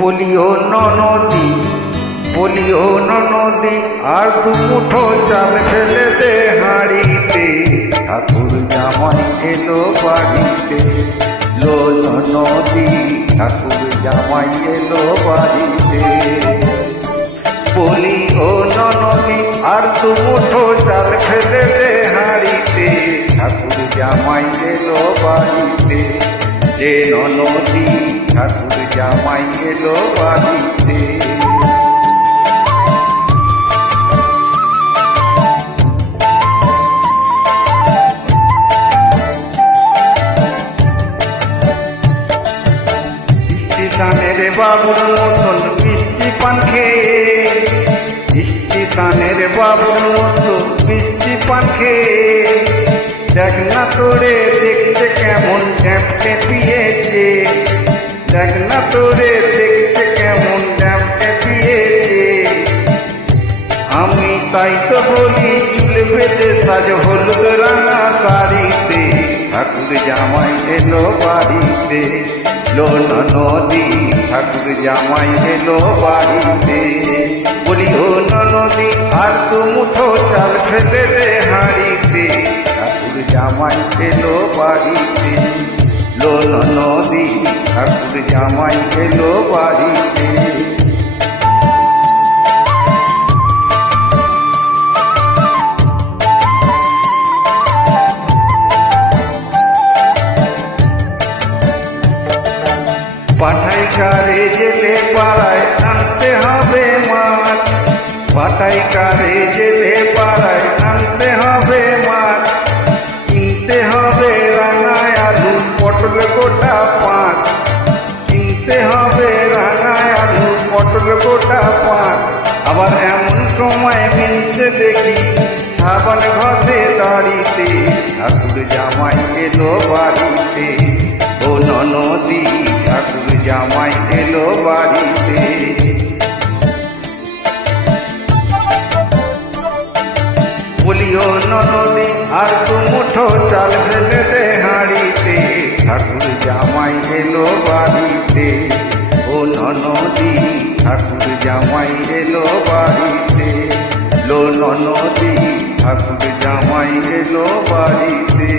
বলিও ননদি, বলিও ননদি, আর দু মুঠো চাল ফেলে দে হাঁড়িতে। ঠাকুর জামাই এলো বাড়িতে, লো ননদি, ঠাকুর জামাই এলো বাড়িতে। বলিও ননদি, আর দু মুঠো চাল ফেলে দে হাঁড়িতে। ঠাকুর জামাই এলো বাড়িতে, যে ননদি, ঠাকুর জামাই এলো বাড়িতে। স্টেশনের বাবুর মতন মিষ্টি পান খেয়ে, স্টেশনের বাবুর মতন মিষ্টি পান খেয়ে, দেখ না তোরে দেখতে কেমন ড্যাপটে পিয়েছে। দেখ না তোরে দেখতে কেমন ড্যাপটে পিয়েছে। আমি তাই তো বলি চুল বেঁধে সাজ হলুদ রাঙা শাড়িতে। ঠাকুর জামাই এলো বাড়িতে, লো ননদি, ঠাকুর জামাই এলো বাড়িতে। বলিও ননদি, আর দু মুঠো চাল ফেলে দে হাঁড়িতে। ঠাকুর জামাই এলো বাড়িতে, লো ননদি, ঠাকুর জামাই এলো বাড়িতে। পাঠাই কারে জেলে পাড়ায় আনতে হবে মাছ। পাঠাই কারে জেলে পাড়ায় আনতে হবে মাছ। কিনতে হবে রাঙায় আলু পটল গোটা পাঁচ। কিনতে হবে রাঙায় আলু পটল গোটা পাঁচ। আবার এমন সময় মিলছে দেখি সাবান ঘষে দাড়িতে। ঠাকুর জামাই এলো বাড়িতে, ও ননদি, ঠাকুর জামাই এলো বাড়িতে। বলিও ননদি, আর দু মুঠো চাল ফেলে দে হাঁড়িতে। ঠাকুর জামাই এলো বাড়িতে, ও ননদি, ঠাকুর জামাই এলো বাড়িতে। লো ননদি, ঠাকুর জামাই এলো বাড়িতে।